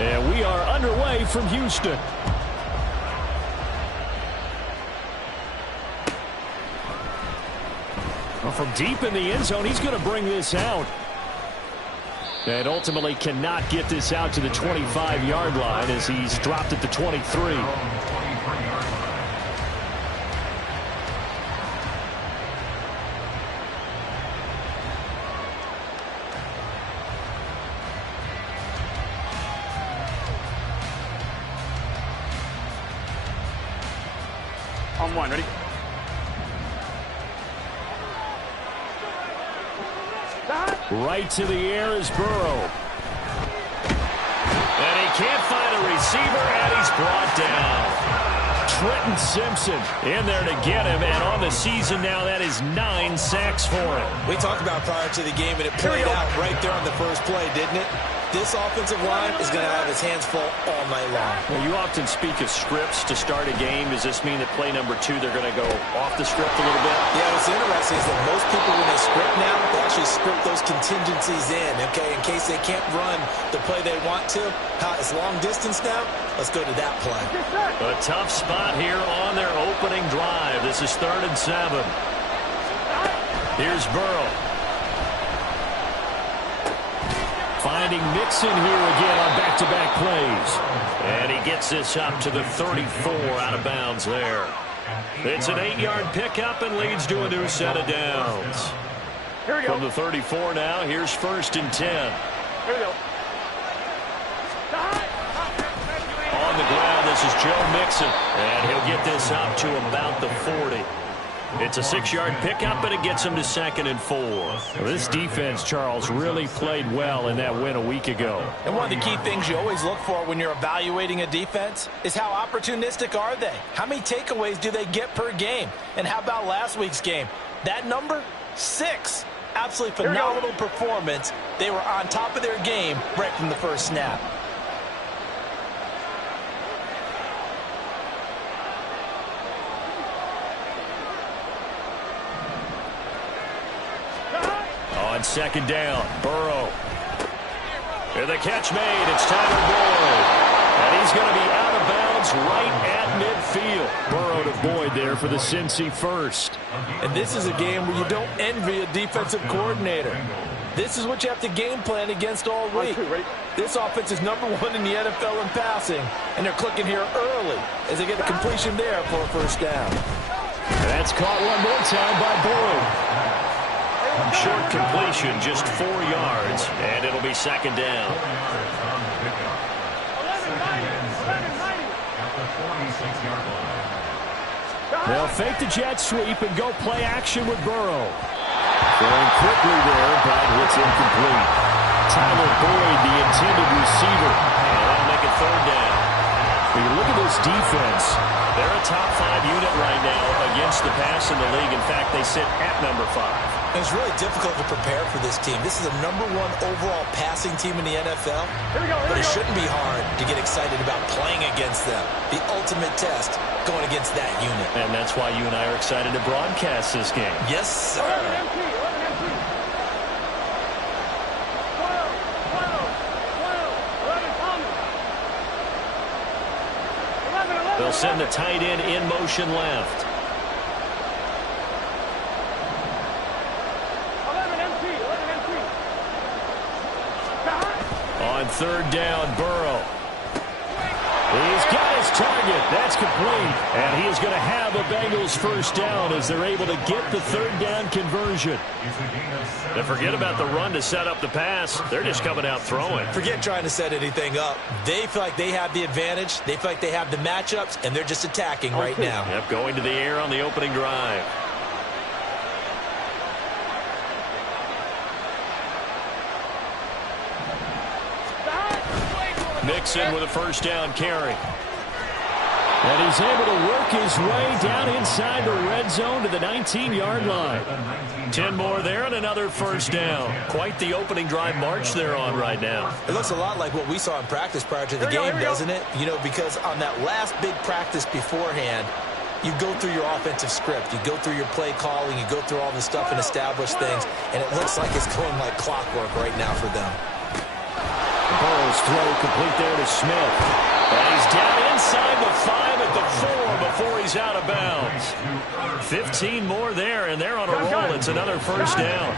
And we are underway from Houston. Well, from deep in the end zone, he's going to bring this out. And ultimately cannot get this out to the 25-yard line as he's dropped at the 23. On one, ready? Right to the air is Burrow. And he can't find a receiver, and he's brought down. Trenton Simpson in there to get him, and on the season now, that is 9 sacks for him. We talked about prior to the game, and it played out right there on the first play, didn't it? This offensive line is going to have his hands full all night long. Well, you often speak of scripts to start a game. Does this mean that play number 2, they're going to go off the script a little bit? Yeah, what's interesting is that most people, when they script now, they actually script those contingencies in, okay, in case they can't run the play they want to. It's long distance now. Let's go to that play. A tough spot here on their opening drive. This is 3rd and 7. Here's Burrow. Finding Mixon here again on back-to-back plays. And he gets this up to the 34 out of bounds there. It's an 8-yard pickup and leads to a new set of downs. Here we go. From the 34 now, here's 1st and 10. Here we go. On the ground, this is Joe Mixon. And he'll get this up to about the 40. It's a 6-yard pickup, but it gets him to 2nd and 4. Well, this defense, Charles, really played well in that win a week ago. And one of the key things you always look for when you're evaluating a defense is how opportunistic are they? How many takeaways do they get per game? And how about last week's game? That number, 6. Absolutely phenomenal performance. They were on top of their game right from the first snap. On 2nd down, Burrow. And the catch made. It's Tyler Boyd. And he's going to be out of bounds right at midfield. Burrow to Boyd there for the Cincy first. And this is a game where you don't envy a defensive coordinator. This is what you have to game plan against all week. This offense is number 1 in the NFL in passing, and they're clicking here early as they get a completion there for a first down. That's caught one more time by Boyd. Short completion, just 4 yards, and it'll be 2nd down. They'll fake the jet sweep and go play action with Burrow. Going quickly there, but it's incomplete. Tyler Boyd, the intended receiver. And that'll make it 3rd down. When you look at this defense, they're a top 5 unit right now against the pass in the league. In fact, they sit at number 5. And it's really difficult to prepare for this team. This is a number 1 overall passing team in the NFL. But it shouldn't be hard to get excited about playing against them. The ultimate test going against that unit. And that's why you and I are excited to broadcast this game. Yes, sir. They'll send the tight end in motion left. On 3rd down, Burrow. He's got his target. That's complete. And he is going to have a Bengals first down as they're able to get the 3rd down conversion. And forget about the run to set up the pass. They're just coming out throwing. Forget trying to set anything up. They feel like they have the advantage. They feel like they have the matchups, and they're just attacking right now. Yep, going to the air on the opening drive. Mixon with a first down carry. And he's able to work his way down inside the red zone to the 19-yard line. 10 more there and another first down. Quite the opening drive march they're on right now. It looks a lot like what we saw in practice prior to the game, doesn't it? You know, because on that last big practice beforehand, you go through your offensive script. You go through your play calling. You go through all this stuff and establish things. And it looks like it's going like clockwork right now for them. Burrow's throw complete there to Smith. And he's down inside the 5 at the 4 before he's out of bounds. 15 more there, and they're on a roll. It's another first down.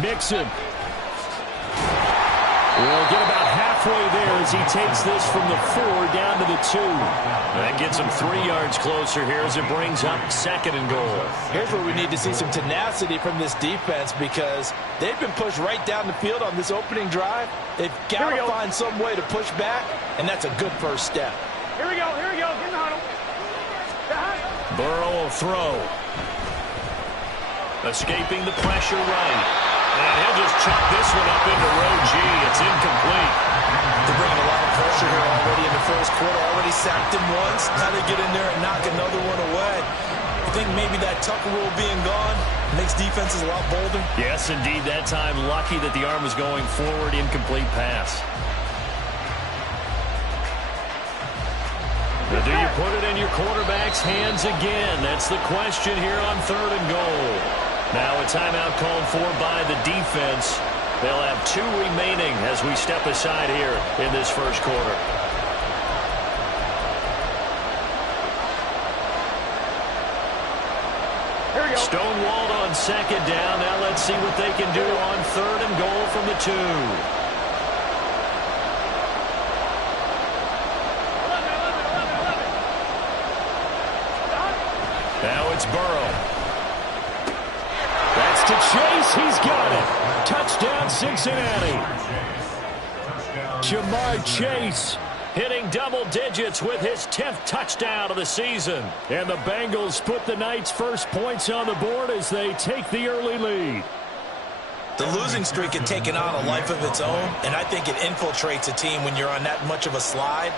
Mixon will get about halfway there as he takes this from the 4 down to the 2. That gets him 3 yards closer here as it brings up 2nd and goal. Here's where we need to see some tenacity from this defense because they've been pushed right down the field on this opening drive. They've got to find some way to push back, and that's a good first step. Here we go. Get in the huddle. Burrow will throw. Escaping the pressure right. And he'll just chuck this one up into row G. It's incomplete. They're bringing a lot of pressure here already in the first quarter. Already sacked him once. Now they get in there and knock another one away. I think maybe that Tucker rule being gone makes defenses a lot bolder. Yes, indeed. That time, lucky that the arm was going forward. Incomplete pass. Now, do you put it in your quarterback's hands again? That's the question here on 3rd and goal. Now a timeout called for by the defense. They'll have 2 remaining as we step aside here in this first quarter. Here we go. Stonewalled on 2nd down. Now let's see what they can do on 3rd and goal from the 2. 11. Now it's Burrow. That's to Chase. He's got it. Touchdown, Cincinnati. Jamar Chase hitting double digits with his 10th touchdown of the season. And the Bengals put the Knights' first points on the board as they take the early lead. The losing streak had taken on a life of its own, and I think it infiltrates a team when you're on that much of a slide.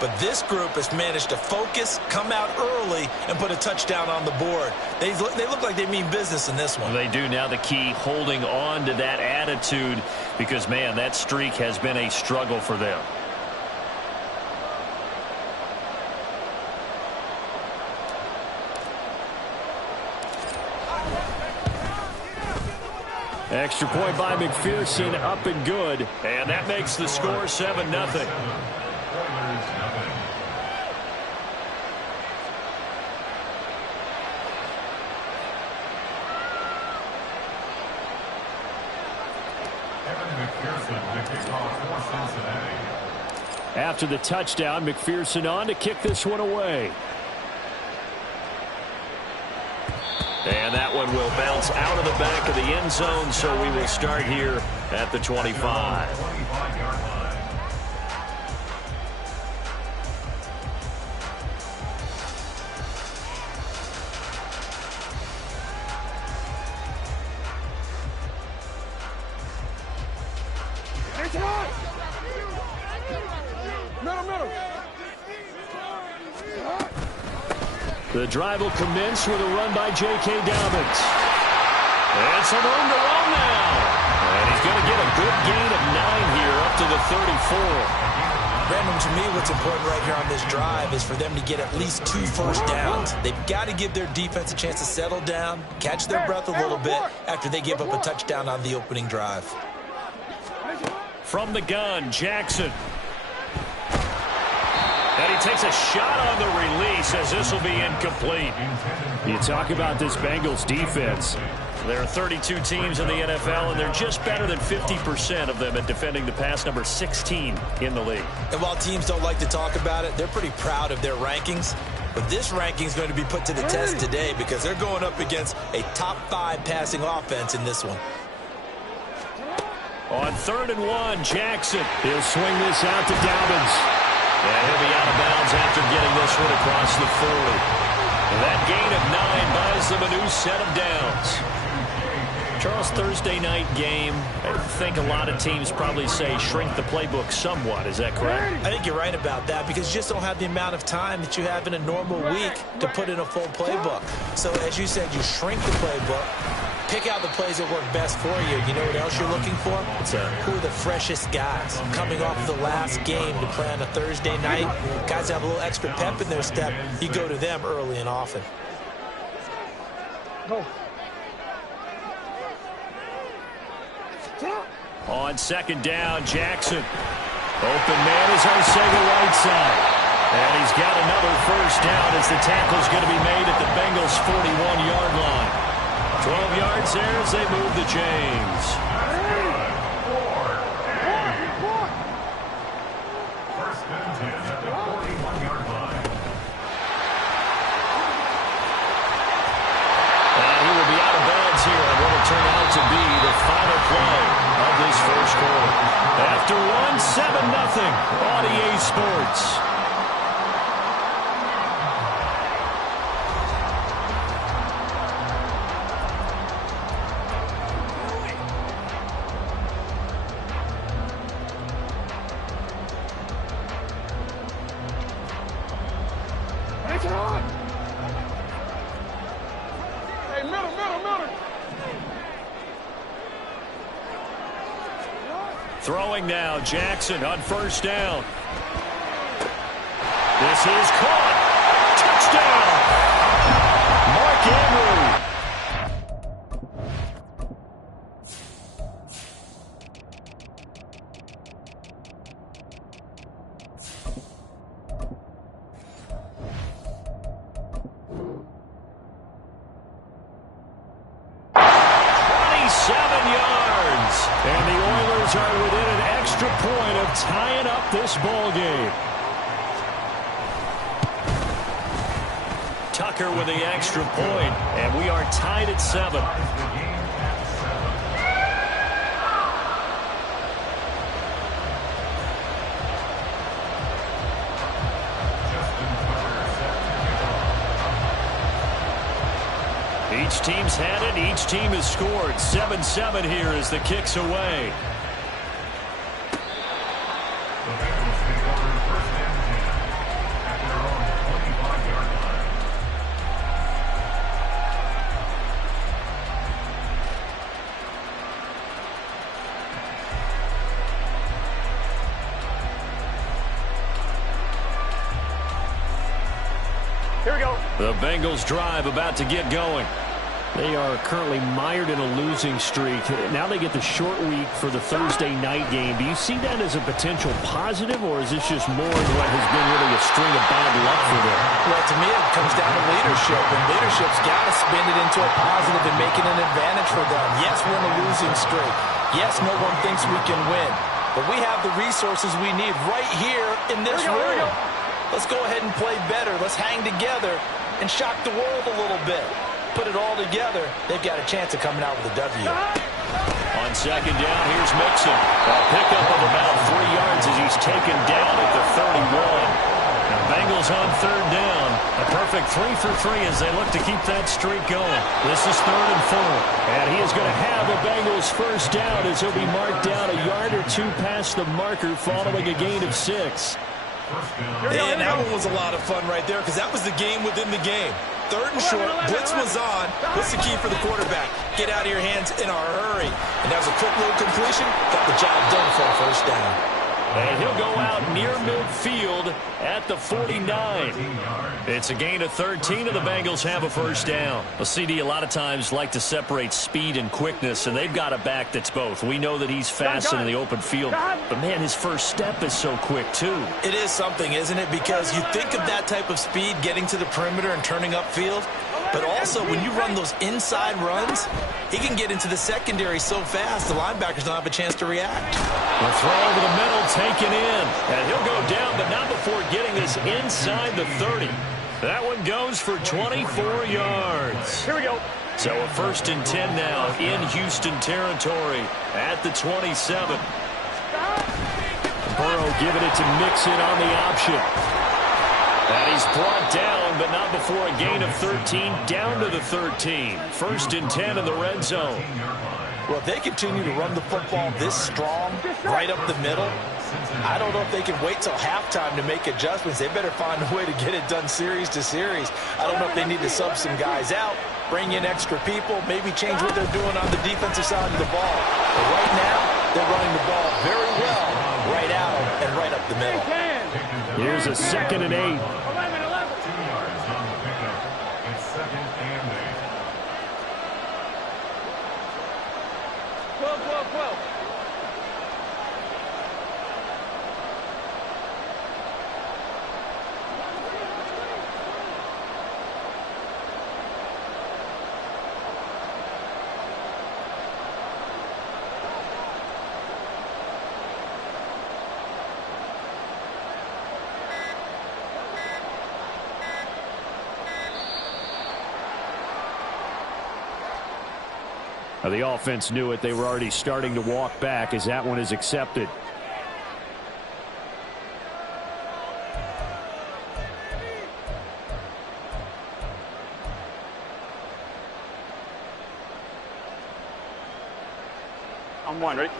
But this group has managed to focus, come out early, and put a touchdown on the board. They look like they mean business in this one. They do. Now the key, holding on to that attitude because, man, that streak has been a struggle for them. Extra point by McPherson, up and good. And that makes the score 7-0. After the touchdown, McPherson on to kick this one away. And that one will bounce out of the back of the end zone, so we will start here at the 25. The drive will commence with a run by J.K. Dobbins. And some room to run now. And he's going to get a good gain of 9 here up to the 34. Brandon, to me, what's important right here on this drive is for them to get at least 2 first downs. They've got to give their defense a chance to settle down, catch their breath a little bit after they give up a touchdown on the opening drive. From the gun, Jackson. And he takes a shot on the release as this will be incomplete. You talk about this Bengals defense. There are 32 teams in the NFL, and they're just better than 50% of them at defending the pass, number 16 in the league. And while teams don't like to talk about it, they're pretty proud of their rankings. But this ranking is going to be put to the test today because they're going up against a top 5 passing offense in this one. On 3rd and 1, Jackson. He'll swing this out to Dobbins. And he'll be out of bounds after getting this one across the 40. And that gain of 9 buys them a new set of downs. Charles, Thursday night game, I think a lot of teams probably say shrink the playbook somewhat. Is that correct? I think you're right about that because you just don't have the amount of time that you have in a normal week to put in a full playbook. So as you said, you shrink the playbook. Pick out the plays that work best for you. You know what else you're looking for? Who are the freshest guys coming off the last game to play on a Thursday night? Guys have a little extra pep in their step. You go to them early and often. Go. On second down, Jackson. Open man is Arcega right side. And he's got another first down as the tackle's going to be made at the Bengals' 41-yard line. 12 yards there as they move the chains. First and 10 at the 41-yard line. And he will be out of bounds here on what will turn out to be the final play of this first quarter. After one, 7-0 on EA Sports. Take it on. Hey, middle. Throwing now, Jackson on first down. This is caught. Touchdown. Mark Andrews. And the Oilers are within an extra point of tying up this ball game. Tucker with the extra point, and we are tied at 7. Each team's had it. Each team has scored. 7-7 here as the kick's away. The Bengals take over first and 10 at their own 25-yard line. Here we go. The Bengals drive about to get going. They are currently mired in a losing streak. Now they get the short week for the Thursday night game. Do you see that as a potential positive, or is this just more of what has been really a string of bad luck for them? Well, to me, it comes down to leadership, and leadership's got to spin it into a positive and make it an advantage for them. Yes, we're in a losing streak. Yes, no one thinks we can win, but we have the resources we need right here in this room. Let's go ahead and play better. Let's hang together and shock the world a little bit. Put it all together, they've got a chance of coming out with a W. On second down, here's Mixon. A pickup of about 3 yards as he's taken down at the 31. Now Bengals on third down. A perfect 3 for 3 as they look to keep that streak going. This is 3rd and 4. And he is going to have the Bengals first down as he'll be marked down a yard or two past the marker following a gain of 6. And that one was a lot of fun right there because that was the game within the game. 3rd and short, blitz was on. What's the key for the quarterback? Get out of your hands in a hurry. And that was a quick little completion. Got the job done for a first down. And he'll go out near midfield at the 49. It's a gain of 13, and the Bengals have a first down. Well, CD a lot of times like to separate speed and quickness, and they've got a back that's both. We know that he's fast in the open field, but, man, his first step is so quick, too. It is something, isn't it? Because you think of that type of speed getting to the perimeter and turning upfield, but also when you run those inside runs, he can get into the secondary so fast the linebackers don't have a chance to react. The throw over the middle taken in, and he'll go down, but not before getting this inside the 30. That one goes for 24 yards. Here we go. So a 1st and 10 now in Houston territory at the 27. Burrow giving it to Mixon on the option. And he's brought down, but not before a gain of 13, down to the 13. 1st and 10 in the red zone. Well, if they continue to run the football this strong, right up the middle, I don't know if they can wait till halftime to make adjustments. They better find a way to get it done series to series. I don't know if they need to sub some guys out bring in extra people, maybe change what they're doing on the defensive side of the ball. But right now, they're running the ball very well, right out and right up the middle. Here's a 2nd and 8. 2 yards on the pickup. It's 2nd and 8. 12, 12, 12. The offense knew it. They were already starting to walk back as that one is accepted. I'm one, ready?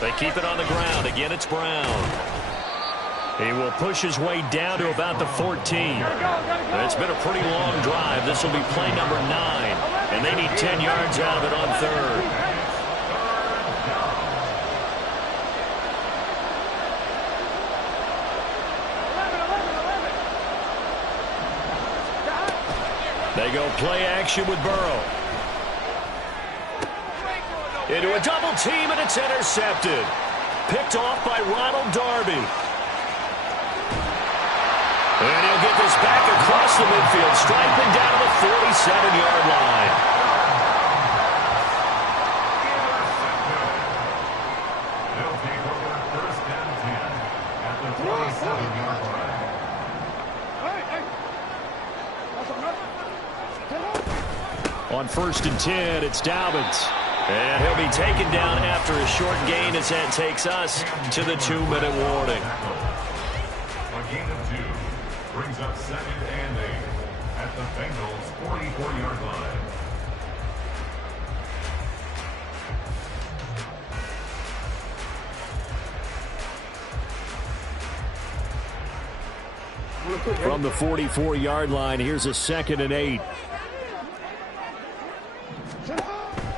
They keep it on the ground. Again, it's Brown. He will push his way down to about the 14. It's been a pretty long drive. This will be play number 9. And they need 10 yards out of it on 3rd. They go play action with Burrow. Into a double team, and it's intercepted. Picked off by Ronald Darby. And he'll get this back across the midfield, striping down to the 47-yard line. They'll take over 1st and 10 at the 27-yard line. On 1st and 10, it's Dobbins. And he'll be taken down after a short gain as that takes us to the 2-minute warning. A gain of 2 brings up 2nd and 8 at the Bengals' 44-yard line. From the 44-yard line, here's a 2nd and 8.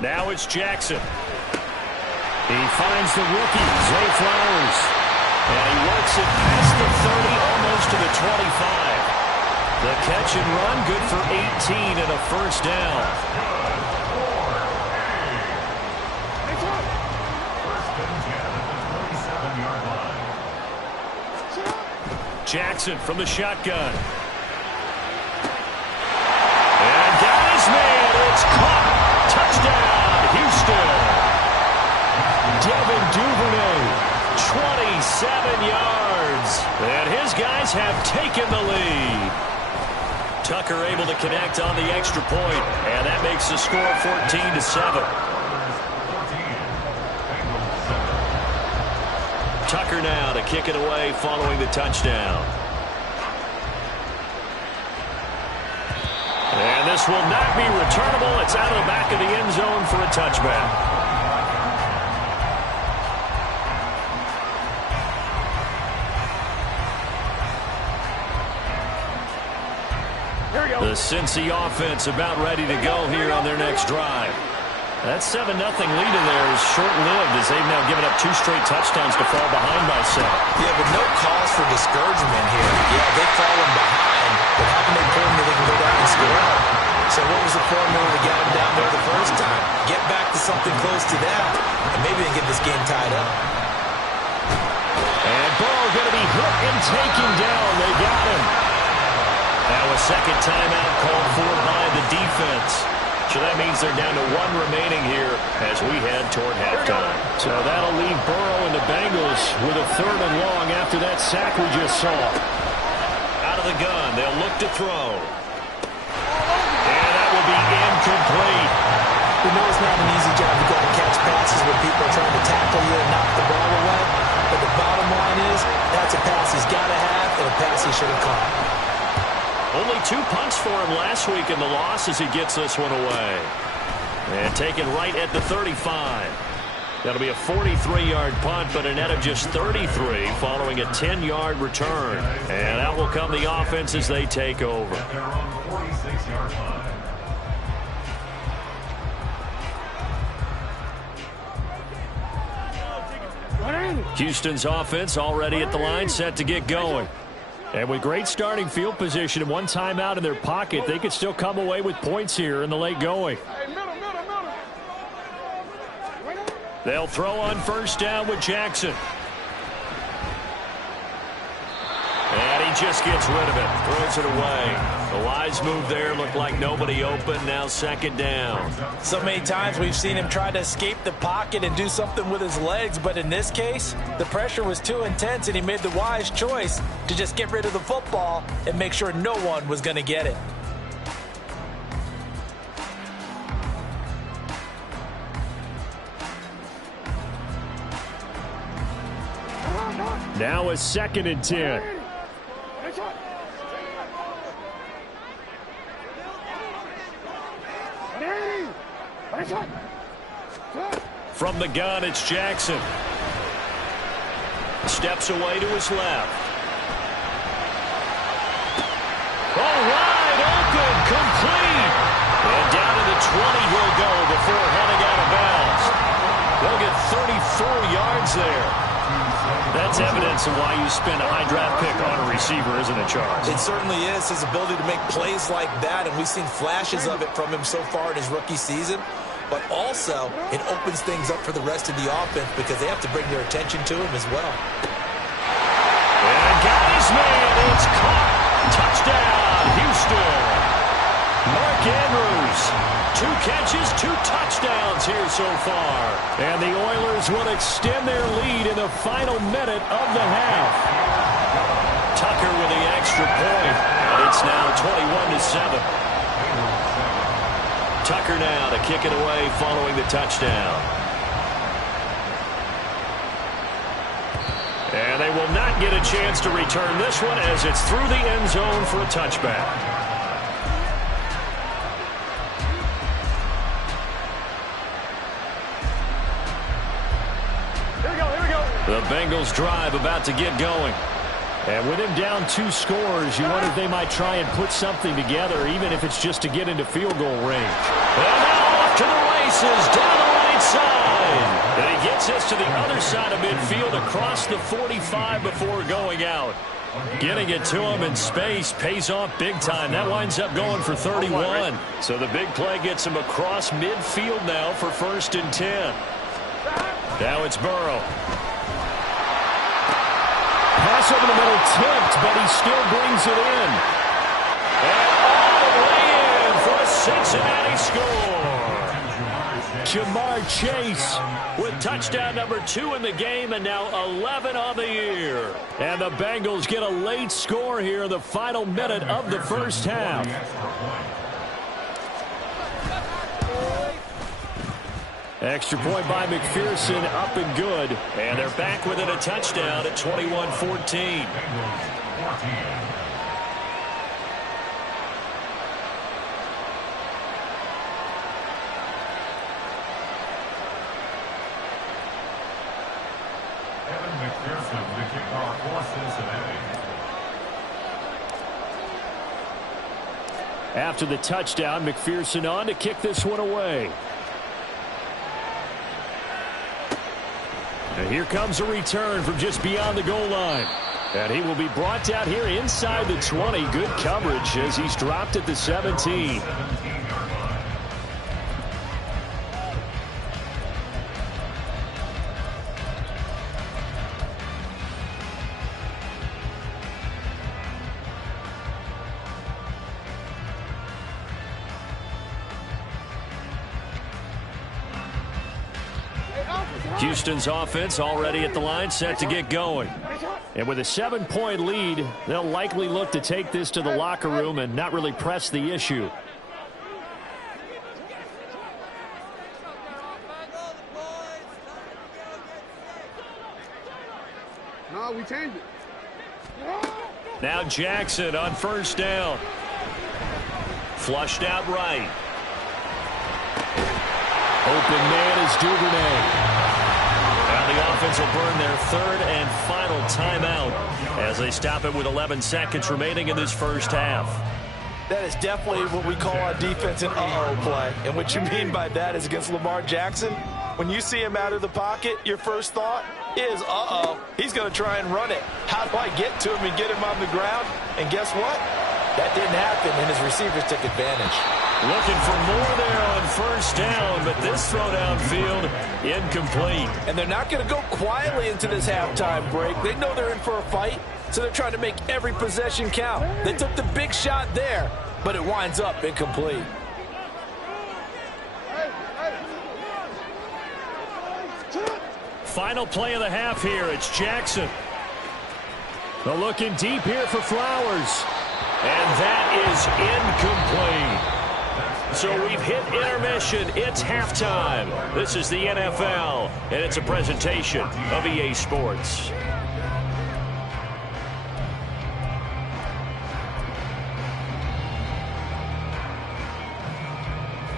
Now it's Jackson. He finds the rookie, Zay Flowers. And he works it past the 30, almost to the 25. The catch and run, good for 18 and a 1st down. Jackson from the shotgun. And got his man. It's caught. Touchdown, Houston. Devin Duvernay, 27 yards. And his guys have taken the lead. Tucker able to connect on the extra point, and that makes the score 14-7. Tucker now to kick it away following the touchdown. And this will not be returnable. It's out of the back of the end zone for a touchback. The Cincy offense about ready to go here on their next drive. That 7-0 lead in there is short-lived as they've now given up 2 straight touchdowns to fall behind by 7. Yeah, but no cause for discouragement here. Yeah, they've fallen behind, but how can they prove that they can go down and score? So what was the formula to get them down there the first time? Get back to something close to that, and maybe they get this game tied up. And Burrow going to be hit and taken down. They got him. Now a second timeout called for by the defense. So that means they're down to 1 remaining here as we head toward halftime. So that'll leave Burrow and the Bengals with a 3rd and long after that sack we just saw. Out of the gun, they'll look to throw. And that will be incomplete. We know it's not an easy job to go and catch passes when people are trying to tackle you and knock the ball away. But the bottom line is, that's a pass he's got to have and a pass he should have caught. Only 2 punts for him last week in the loss as he gets this one away. And taken right at the 35. That'll be a 43-yard punt, but a net of just 33 following a 10-yard return. And out will come the offense as they take over. Their own 46-yard line. Houston's offense already at the line, set to get going. And with great starting field position and one timeout in their pocket, they could still come away with points here in the late going. They'll throw on first down with Jackson. And he just gets rid of it, throws it away. The wise move there, looked like nobody open, now second down. So many times we've seen him try to escape the pocket and do something with his legs, but in this case, the pressure was too intense and he made the wise choice to just get rid of the football and make sure no one was going to get it. Now a 2nd and 10. From the gun, it's Jackson. Steps away to his left. All right, open, complete. And down to the 20 he'll go before heading out of bounds. They'll get 34 yards there. That's evidence of why you spend a high draft pick on a receiver, isn't it, Charles? It certainly is. His ability to make plays like that, and we've seen flashes of it from him so far in his rookie season. But also, it opens things up for the rest of the offense because they have to bring their attention to him as well. And got his man. It's caught. Touchdown, Houston. Mark Andrews. 2 catches, 2 touchdowns here so far. And the Oilers will extend their lead in the final minute of the half. Tucker with the extra point. And it's now 21-7. Tucker now to kick it away following the touchdown. And they will not get a chance to return this one as it's through the end zone for a touchback. The Bengals drive about to get going. And with him down 2 scores, you wonder if they might try and put something together, even if it's just to get into field goal range. And now off to the races, down the right side. And he gets us to the other side of midfield across the 45 before going out. Getting it to him in space pays off big time. That winds up going for 31. So the big play gets him across midfield now for 1st and 10. Now it's Burrow. Pass over the middle tipped, but he still brings it in. And all the way in for a Cincinnati score. Jamar Chase with touchdown number 2 in the game and now 11 on the year. And the Bengals get a late score here in the final minute of the first half. Extra point by McPherson, up and good. And they're back within a touchdown at 21-14. Evan McPherson to kick off for Cincinnati. After the touchdown, McPherson on to kick this one away. And here comes a return from just beyond the goal line. And he will be brought down here inside the 20. Good coverage as he's dropped at the 17. Houston's offense already at the line, set to get going. And with a 7-point lead, they'll likely look to take this to the locker room and not really press the issue. No, we changed it. Now Jackson on first down. Flushed out right. Open man is Duvernay. offense will burn their third and final timeout as they stop it with 11 seconds remaining in this first half. That is definitely what we call our defense an uh-oh play. And what you mean by that is against Lamar Jackson, when you see him out of the pocket, your first thought is, uh-oh, he's going to try and run it. How do I get to him and get him on the ground? And guess what? That didn't happen, and his receivers took advantage. Looking for more there on first down, but this throw downfield incomplete. And they're not going to go quietly into this halftime break. They know they're in for a fight, so they're trying to make every possession count. They took the big shot there, but it winds up incomplete. Final play of the half here. It's Jackson. They're looking deep here for Flowers. And that is incomplete. So we've hit intermission. It's halftime. This is the NFL, and it's a presentation of EA Sports.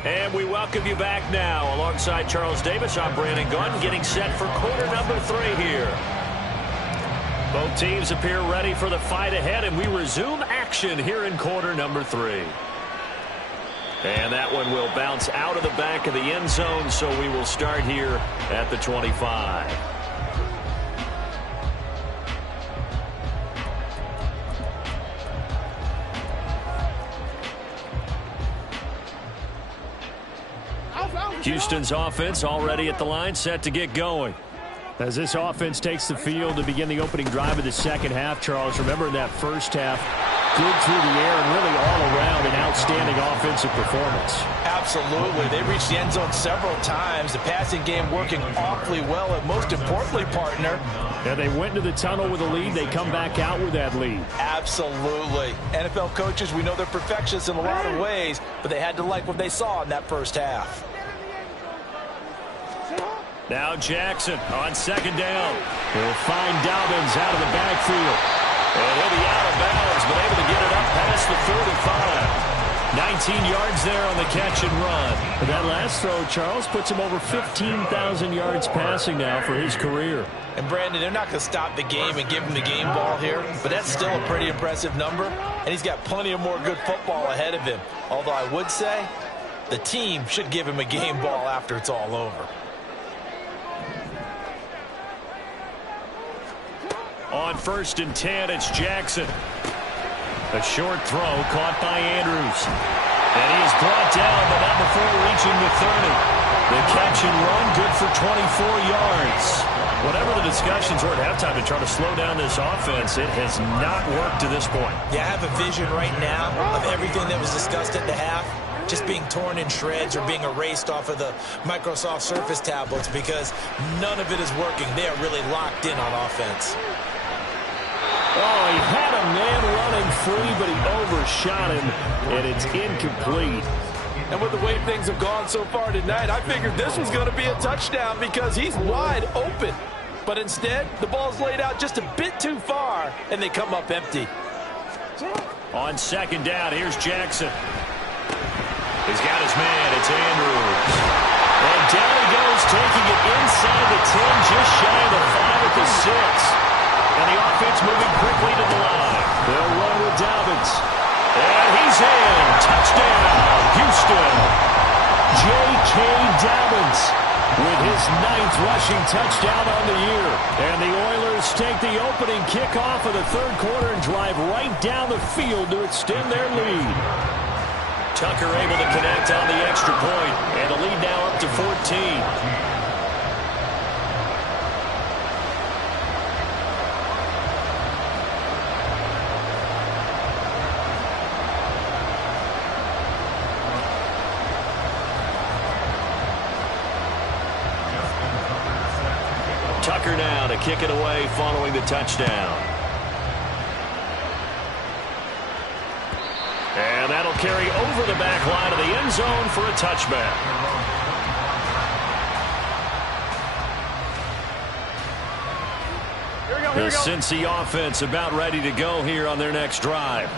And we welcome you back now. Alongside Charles Davis, I'm Brandon Gunn, getting set for quarter number 3 here. Both teams appear ready for the fight ahead, and we resume action here in quarter number 3. And that one will bounce out of the back of the end zone, so we will start here at the 25. Houston's offense already at the line, set to get going. As this offense takes the field to begin the opening drive of the second half, Charles, remember in that first half, good through the air and really all around an outstanding offensive performance. Absolutely. They reached the end zone several times. The passing game working awfully well, and most importantly, partner. And they went into the tunnel with a lead. They come back out with that lead. Absolutely. NFL coaches, we know they're perfectionists in a lot of ways, but they had to like what they saw in that first half. Now Jackson on second down. He'll find Dobbins out of the backfield. And he'll be out of bounds, but able to get it up past the 35. 19 yards there on the catch and run. But that last throw, Charles, puts him over 15,000 yards passing now for his career. And Brandon, they're not going to stop the game and give him the game ball here, but that's still a pretty impressive number. And he's got plenty of more good football ahead of him. Although I would say the team should give him a game ball after it's all over. On 1st and 10, it's Jackson. A short throw caught by Andrews. And he is brought down, but not before reaching the 30. The catch and run, good for 24 yards. Whatever the discussions were at halftime to try to slow down this offense, it has not worked to this point. Yeah, I have a vision right now of everything that was discussed at the half just being torn in shreds or being erased off of the Microsoft Surface tablets because none of it is working. They are really locked in on offense. Oh, he had a man running free, but he overshot him, and it's incomplete. And with the way things have gone so far tonight, I figured this was going to be a touchdown because he's wide open. But instead, the ball's laid out just a bit too far, and they come up empty. On second down, here's Jackson. He's got his man. It's Andrews. And down he goes, taking it inside the 10, just shy of the 5 at the 6. And the offense moving quickly to the line. They'll run with Dobbins. And he's in. Touchdown, Houston. J.K. Dobbins with his 9th rushing touchdown on the year. And the Oilers take the opening kickoff of the third quarter and drive right down the field to extend their lead. Tucker able to connect on the extra point. And the lead now up to 14. Tucker now to kick it away following the touchdown. And that'll carry over the back line of the end zone for a touchback. The Cincy offense about ready to go here on their next drive.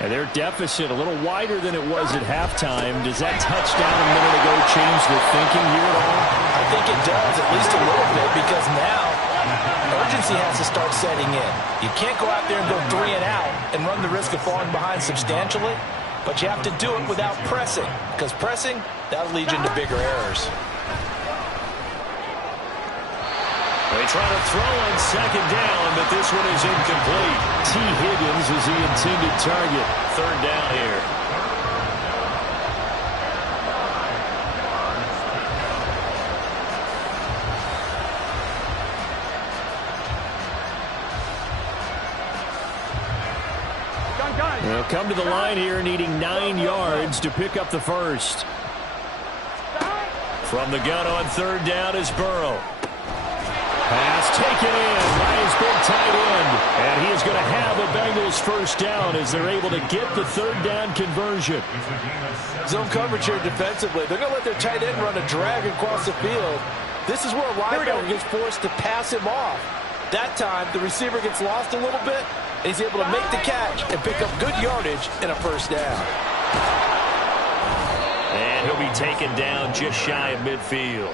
And their deficit a little wider than it was at halftime. Does that touchdown a minute ago change the thinking here at all? I think it does, at least a little bit, because now urgency has to start setting in. You can't go out there and go 3 and out and run the risk of falling behind substantially, but you have to do it without pressing, because pressing, that'll lead you into bigger errors. They try to throw on second down, but this one is incomplete. T. Higgins is the intended target. Third down here. They'll come to the line here needing 9 yards to pick up the first. From the gun on third down is Burrow. Pass taken in by his big tight end. And he is going to have a Bengals first down as they're able to get the third down conversion. Zone coverage here defensively. They're going to let their tight end run a drag across the field. This is where a linebacker gets forced to pass him off. That time, the receiver gets lost a little bit, and he's able to make the catch and pick up good yardage and a first down. And he'll be taken down just shy of midfield.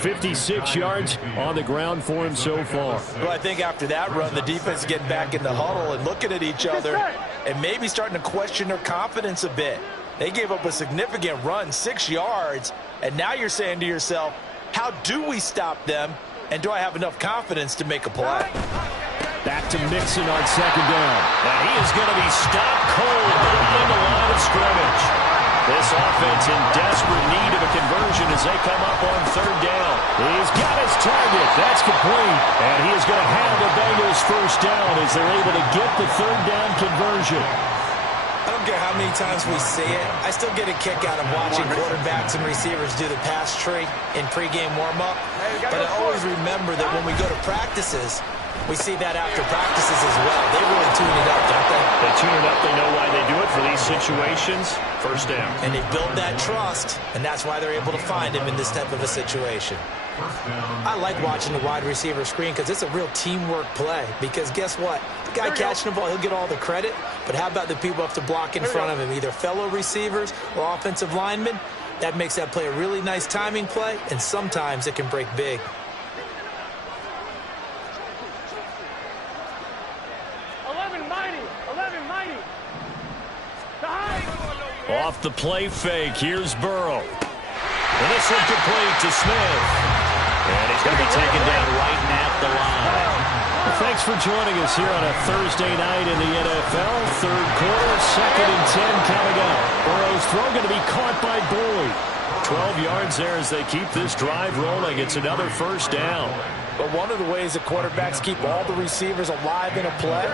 56 yards on the ground for him so far. Well, I think after that run, the defense is getting back in the huddle and looking at each other and maybe starting to question their confidence a bit. They gave up a significant run, 6 yards, and now you're saying to yourself, how do we stop them, and do I have enough confidence to make a play? Back to Mixon on second down. And he is going to be stopped cold behind the line of scrimmage. This offense in desperate need of a conversion as they come up on third down. He's got his target. That's complete. And he is going to have the Bengals first down as they're able to get the third down conversion. I don't care how many times we see it. I still get a kick out of watching quarterbacks and receivers do the pass tree in pregame warm-up. But I always remember that when we go to practices, we see that after practices as well. They really tune it up, don't they? They tune it up. They know why they do it for these situations. First down. And they build that trust, and that's why they're able to find him in this type of a situation. I like watching the wide receiver screen because it's a real teamwork play. Because guess what? The guy catching the ball, he'll get all the credit. But how about the people who have to block in front of him, either fellow receivers or offensive linemen? That makes that play a really nice timing play, and sometimes it can break big. Off the play fake, here's Burrow. And this one complete to Smith. And he's going to be taken down right at the line. Well, thanks for joining us here on a Thursday night in the NFL. Third quarter, 2nd and 10 coming up. Burrow's throw going to be caught by Boyd. 12 yards there as they keep this drive rolling. It's another first down. But one of the ways that quarterbacks keep all the receivers alive in a play,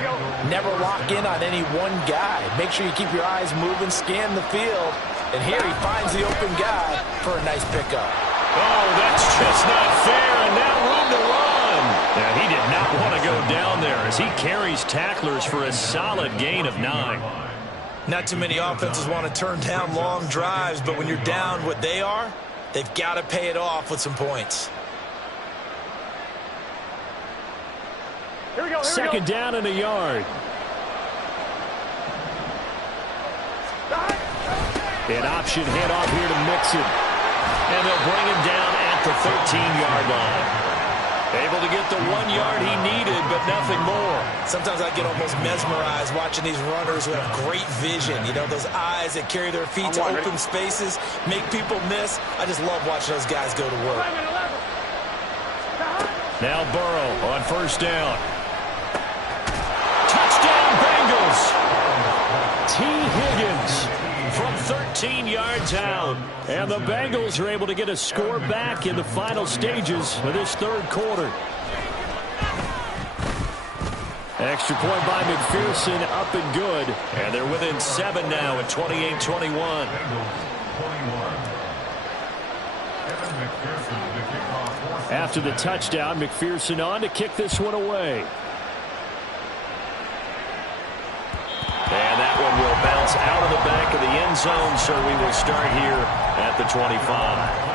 never lock in on any one guy. Make sure you keep your eyes moving, scan the field. And here he finds the open guy for a nice pickup. Oh, that's just not fair, and now room to run. And he did not want to go down there as he carries tacklers for a solid gain of 9. Not too many offenses want to turn down long drives, but when you're down what they are, they've got to pay it off with some points. Second down and a yard. An option handoff here to Mixon. And they'll bring him down at the 13-yard line. Able to get the 1 yard he needed, but nothing more. Sometimes I get almost mesmerized watching these runners who have great vision. You know, those eyes that carry their feet to open spaces, make people miss. I just love watching those guys go to work. Now Burrow on first down. Touchdown Bengals. T. Higgins from 13 yards out. And the Bengals are able to get a score back in the final stages of this third quarter. Extra point by McPherson, up and good. And they're within 7 now at 28-21. After the touchdown, McPherson on to kick this one away. And that one will bounce out of the back of the end zone, so we will start here at the 25.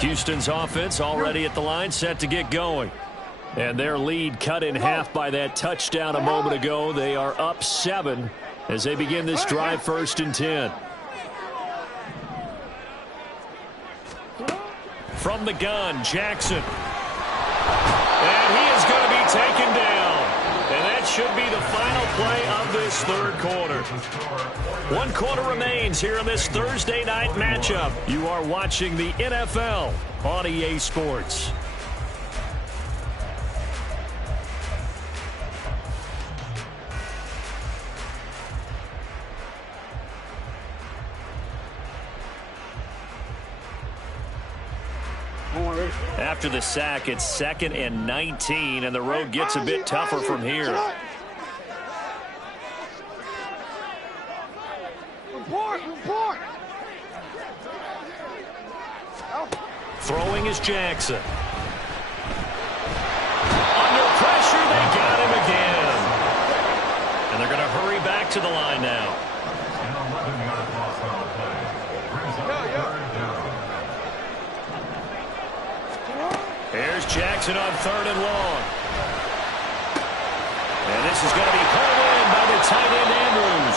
Houston's offense already at the line, set to get going. And their lead cut in half by that touchdown a moment ago. They are up 7 as they begin this drive, 1st and 10. From the gun, Jackson. And he is going to be taken down. And that should be the final play of this 3rd quarter. 1 quarter remains here in this Thursday night matchup. You are watching the NFL on EA Sports. After the sack, it's 2nd and 19, and the road gets a bit tougher from here. Throwing is Jackson. Under pressure, they got him again. And they're going to hurry back to the line now. Here's Jackson on 3rd and long. And this is going to be pulled in by the tight end Andrews.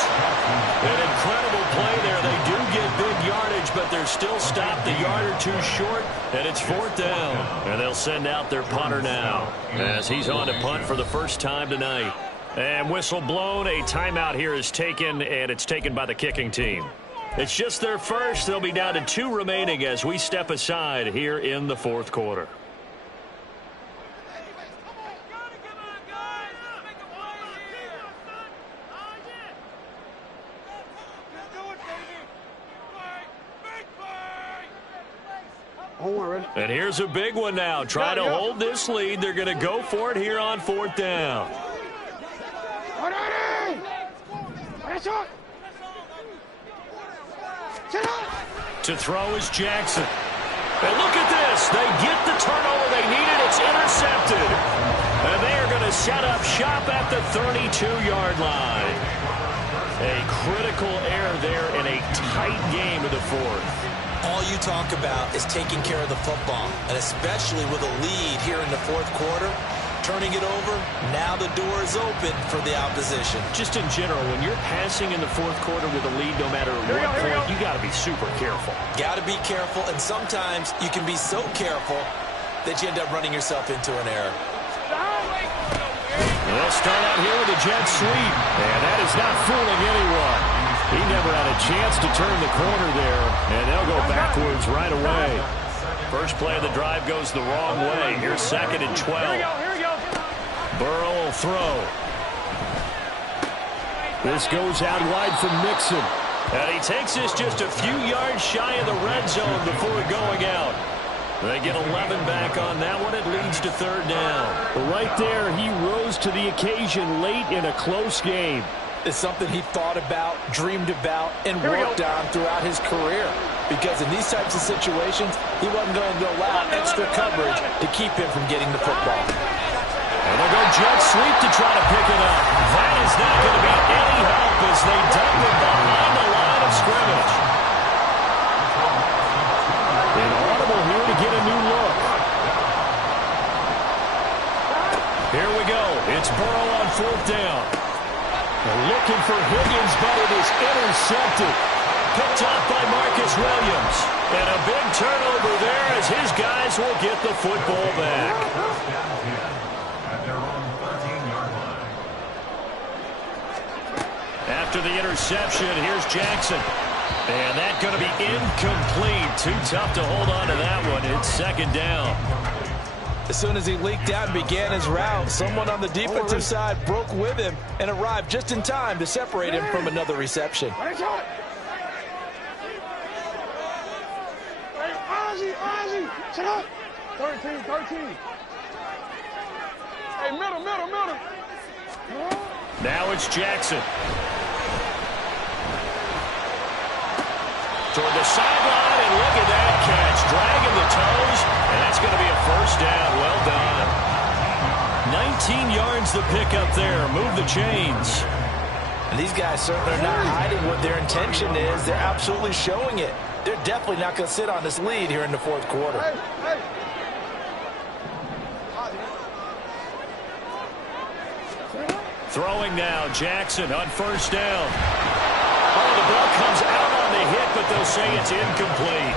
An incredible play there. They do get big yardage, but they're still stopped a yard or 2 short, and it's 4th down. And they'll send out their punter now as he's on to punt for the first time tonight. And whistle blown, a timeout here is taken, and it's taken by the kicking team. It's just their first. They'll be down to 2 remaining as we step aside here in the 4th quarter. And here's a big one now. Trying to hold this lead. They're going to go for it here on 4th down. To throw is Jackson. And look at this. They get the turnover they needed. It's intercepted. And they are going to set up shop at the 32-yard line. A critical error there in a tight game of the 4th. All you talk about is taking care of the football, and especially with a lead here in the 4th quarter, turning it over, now the door is open for the opposition. Just in general, when you're passing in the 4th quarter with a lead, no matter what point, you got to be super careful. Got to be careful, and sometimes you can be so careful that you end up running yourself into an error. They'll start out here with a jet sweep, and that is not fooling anyone. He never had a chance to turn the corner there, and they'll go backwards right away. First play of the drive goes the wrong way. Here's 2nd and 12. Here we go. Burrow will throw. This goes out wide from Mixon. And he takes this just a few yards shy of the red zone before going out. They get 11 back on that one. It leads to 3rd down. Right there, he rose to the occasion late in a close game. It's something he thought about, dreamed about, and worked on throughout his career. Because in these types of situations, he wasn't going to allow extra coverage to keep him from getting the football. And they'll go jet sweep to try to pick it up. That is not going to be any help as they dump it behind the line of scrimmage. An audible here to get a new look. Here we go. It's Burrow on 4th down. They're looking for Higgins, but it is intercepted. Picked off by Marcus Williams. And a big turnover there as his guys will get the football back. After the interception, here's Jackson. And that's going to be incomplete. Too tough to hold on to that one. It's 2nd down. As soon as he leaked out and began his route, someone on the defensive side broke with him and arrived just in time to separate him from another reception. Hey, Ozzy, shut up. 13. Hey, middle. Now it's Jackson. Toward the sideline, and look at that catch. Dragging the toes, and that's going to be a 1st down. Well done. 19 yards the pickup there. Move the chains. And these guys certainly are not hiding what their intention is. They're absolutely showing it. they're definitely not going to sit on this lead here in the fourth quarter. Hey. Throwing now, Jackson on first down. Oh, the ball comes out on the hit, but they'll say it's incomplete.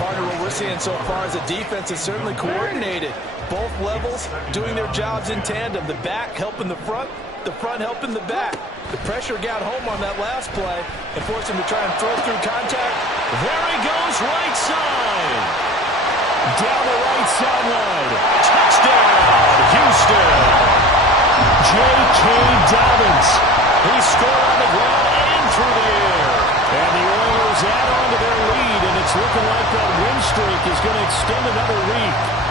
Partner, what we're seeing so far is the defense is certainly coordinated. Both levels doing their jobs in tandem. The back helping the front helping the back. The pressure got home on that last play and forced him to try and throw through contact. There he goes, right side. Down the right sideline. Touchdown, Houston. J.K. Dobbins. He scored on the ground and through the air. And the Oilers add on to their lead, and it's looking like that win streak is going to extend another week.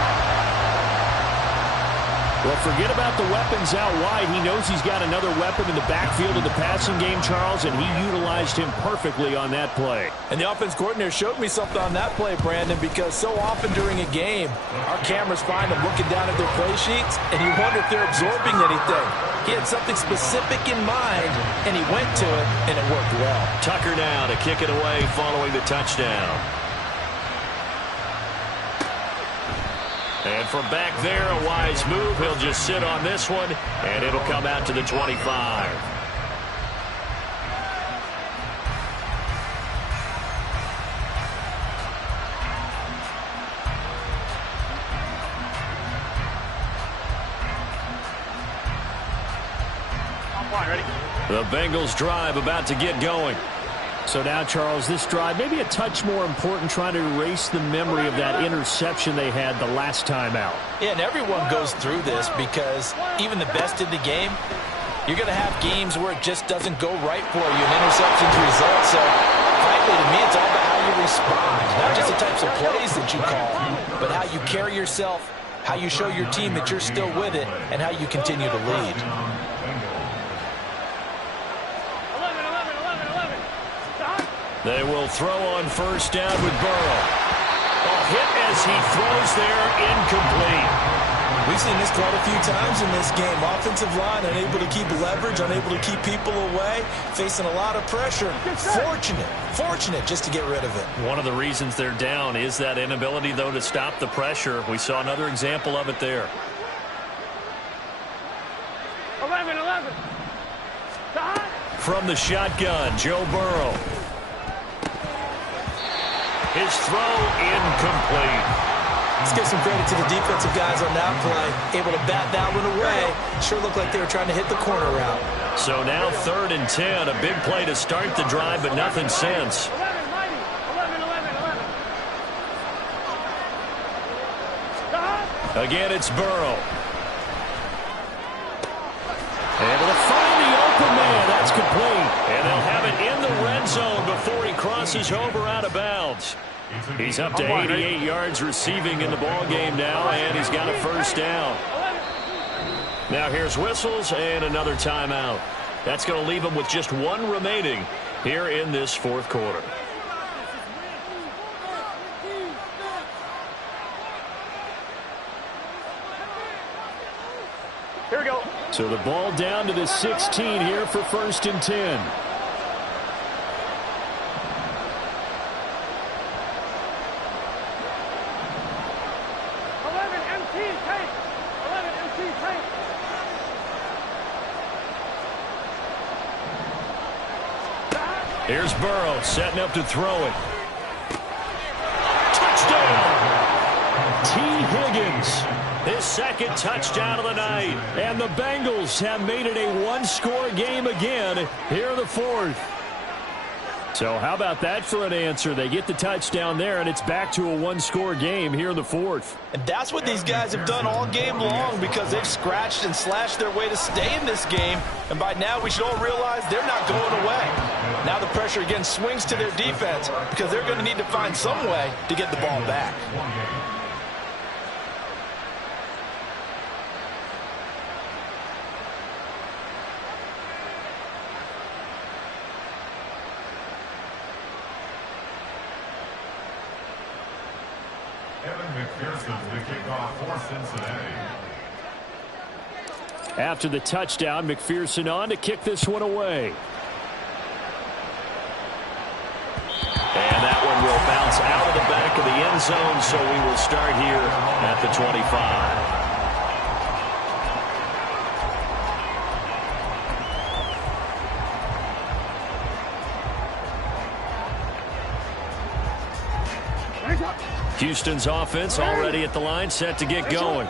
Well, forget about the weapons out wide. He knows he's got another weapon in the backfield of the passing game, Charles, and he utilized him perfectly on that play. And the offense coordinator showed me something on that play, Brandon, because so often during a game, our cameras find them looking down at their play sheets, and you wonder if they're absorbing anything. He had something specific in mind, and he went to it, and it worked well. Tucker now to kick it away following the touchdown. And from back there, a wise move. He'll just sit on this one, and it'll come out to the 25. Ready? The Bengals drive about to get going. So now, Charles, this drive maybe a touch more important, trying to erase the memory of that interception they had the last time out. Yeah, and everyone goes through this because even the best in the game, you're going to have games where it just doesn't go right for you, and interceptions result. So, frankly, to me, it's all about how you respond, not just the types of plays that you call, but how you carry yourself, how you show your team that you're still with it, and how you continue to lead. They will throw on first down with Burrow. A hit as he throws there, incomplete. We've seen this quite a few times in this game. Offensive line unable to keep leverage, unable to keep people away, facing a lot of pressure. Fortunate just to get rid of it. One of the reasons they're down is that inability, though, to stop the pressure. We saw another example of it there. 11. From the shotgun, Joe Burrow. His throw incomplete. Let's give some credit to the defensive guys on that play. Able to bat that one away. Sure looked like they were trying to hit the corner route. So now 3rd and 10. A big play to start the drive, but nothing since. 11. Again, it's Burrow. Able to find the open man. That's complete. And they'll have it in the red zone before he crosses over out of bounds. He's up to 88 yards receiving in the ball game now, and he's got a first down. Now here's whistles and another timeout. That's going to leave him with just one remaining here in this fourth quarter. Here we go. So the ball down to the 16 here for 1st and 10. Here's Burrow setting up to throw it. Touchdown! T. Higgins, his 2nd touchdown of the night. And the Bengals have made it a one-score game again here in the 4th. So how about that for an answer? They get the touchdown there, and it's back to a one-score game here in the 4th. And that's what these guys have done all game long because they've scratched and slashed their way to stay in this game. And by now, we should all realize they're not going away. Now the pressure again swings to their defense because they're going to need to find some way to get the ball back. The kickoff for Cincinnati. After the touchdown, McPherson on to kick this one away. And that one will back of the end zone, so we will start here at the 25. Houston's offense already at the line, set to get going.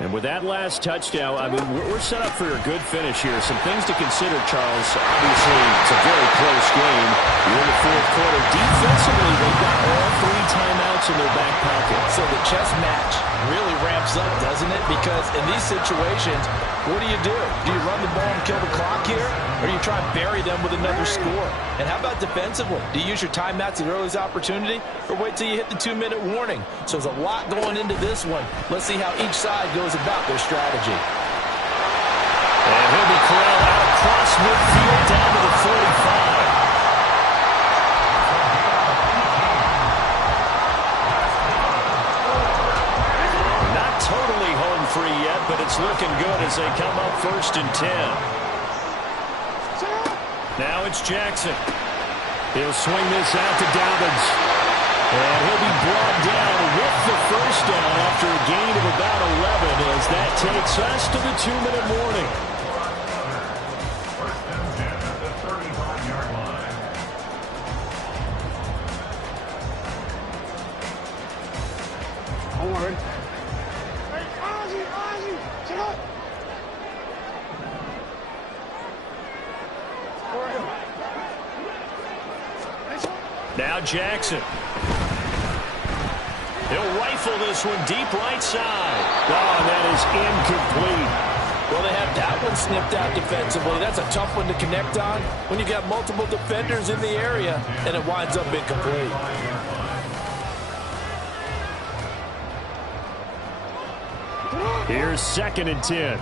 And with that last touchdown, I mean, we're set up for a good finish here. Some things to consider, Charles. Obviously, it's a very close game. You're in the fourth quarter. Defensively, they've got all 3 timeouts in their back pocket. So the chess match really ramps up, doesn't it? Because in these situations, what do? Do you run the ball and kill the clock here? Or do you try and bury them with another score? And how about defensively? Do you use your timeouts at the earliest opportunity? Or wait till you hit the 2-minute warning? So there's a lot going into this one. Let's see how each side goes about their strategy. And he'll be corralled out across midfield down to the 45. Not totally home free yet, but it's looking good as they come up 1st and 10. Now it's Jackson. He'll swing this out to Dobbins. And he'll be brought down with the first down after a gain of about 11 as that takes us to the 2-minute warning. First and 10 at the 35-yard line. Don't worry. Hey, Ozzy, sit up. Now Jackson. He'll rifle this one deep right side. Oh, that is incomplete. Well, they have that one snipped out defensively. That's a tough one to connect on when you got multiple defenders in the area, and it winds up incomplete. Here's 2nd and 10.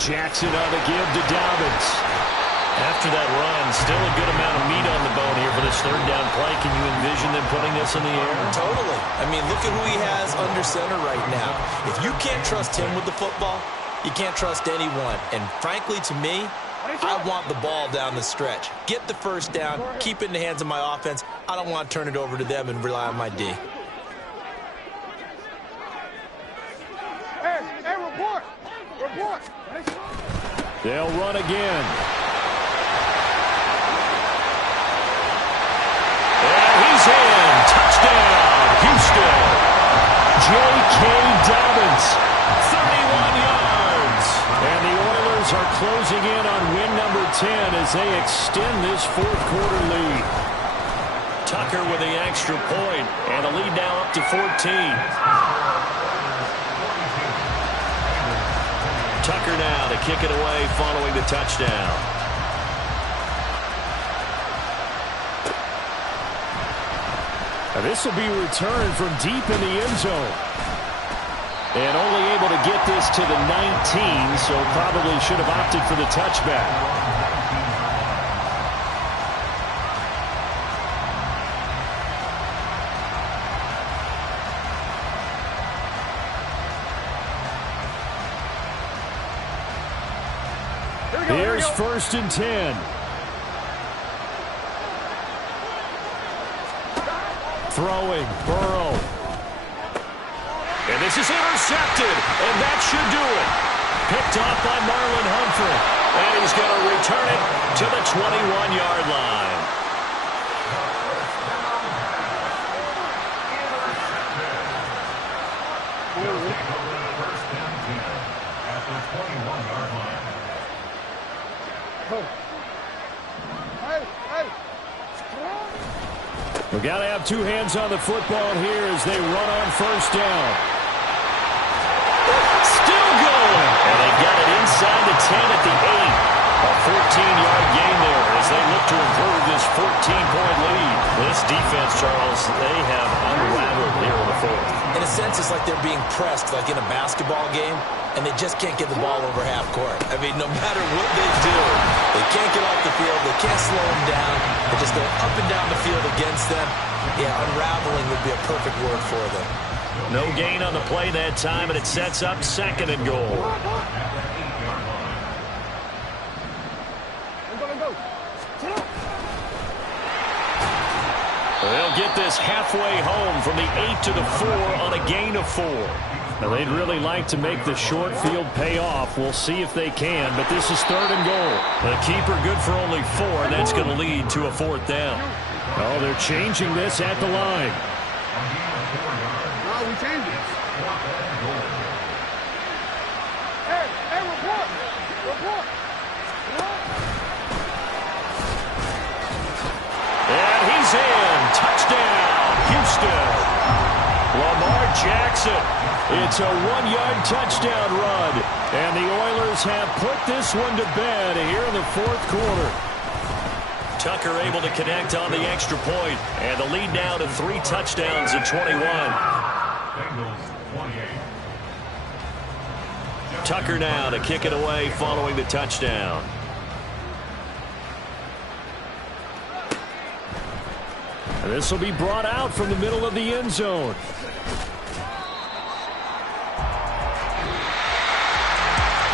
Jackson on the give to Dobbins. After that run, still a good amount of meat on the bone here for this 3rd down play. Can you envision them putting this in the air? Totally. I mean, look at who he has under center right now. If you can't trust him with the football, you can't trust anyone. And frankly, to me, I want the ball down the stretch. Get the first down, keep it in the hands of my offense. I don't want to turn it over to them and rely on my D. Hey, report. They'll run again. And he's in. Touchdown, Houston. J.K. Dobbins, 31 yards. And the Oilers are closing in on win number 10 as they extend this 4th quarter lead. Tucker with the extra point, and the lead now up to 14. Tucker now to kick it away following the touchdown. Now this will be returned from deep in the end zone. And only able to get this to the 19, so probably should have opted for the touchback. Here's 1st and 10. Throwing, Burrow. And this is intercepted, and that should do it. Picked off by Marlon Humphrey. And he's going to return it to the 21-yard line. First and 10 at the 21-yard line. We've got to have 2 hands on the football here as they run on 1st down. Still going. And they got it inside the 10 at the 8. A 14-yard gain there as they look to improve this 14-point lead. This defense, Charles, they have unraveled here in the 4th. In a sense, it's like they're being pressed like in a basketball game, and they just can't get the ball over half court. I mean, no matter what they do, they can't get off the field. They can't slow them down. They just go up and down the field against them. Yeah, unraveling would be a perfect word for them. No gain on the play that time, and it sets up 2nd and goal. They'll get this halfway home from the 8 to the 4 on a gain of 4. Now, they'd really like to make the short field pay off. We'll see if they can, but this is 3rd and goal. The keeper good for only 4, and that's going to lead to a 4th down. Oh, they're changing this at the line. No, we changed it. Hey, report. Report. And he's in. Touchdown, Houston. Lamar Jackson. It's a 1-yard touchdown run. And the Oilers have put this one to bed here in the 4th quarter. Tucker able to connect on the extra point. And the lead now to 3 touchdowns at 21. Tucker now to kick it away following the touchdown. And this will be brought out from the middle of the end zone.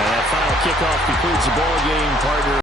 And that final kickoff concludes the ball game, partner.